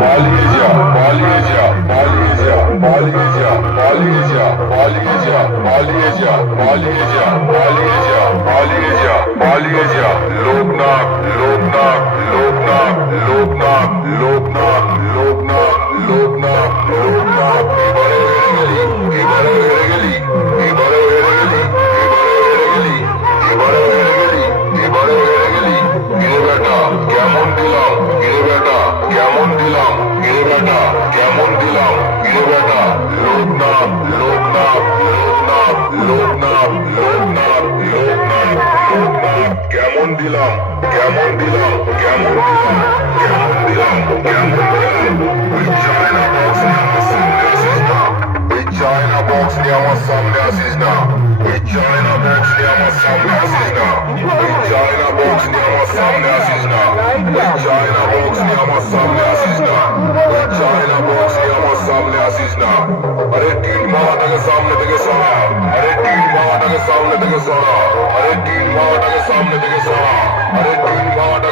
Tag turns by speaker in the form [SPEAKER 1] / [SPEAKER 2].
[SPEAKER 1] Polynesian, Polynesian, Polynesian, Polynesian, Polynesian, Polynesian, Polynesian, Polynesian, Polynesian, Polynesian, Polynesian, Loknath, Loknath, Loknath, Loknath, Loknath. কেমন দিলাম কেমন দিলাম কেমন দিলাম কেমন দিলাম কেমন দিলাম ওই চায়না বক্স নিয়ে আমার সামনে আসিস না ওই চায়না বক্স নিয়ে আমার সামনে আসিস না ওই চায়না বক্স নিয়ে আমার সামনে আসিস না ওই চায়না বক্স নিয়ে আমার সামনে আসিস না ওই চায়না বক্স নিয়ে আমার সামনে আসিস না ওই চায়না বক্স নিয়ে আমার সামনে আসিস না আরে তিন মহানগর সামনে থেকে সরা আরে তিন মহানগর সামনে থেকে সরা అరే టీవీ కావాలంటే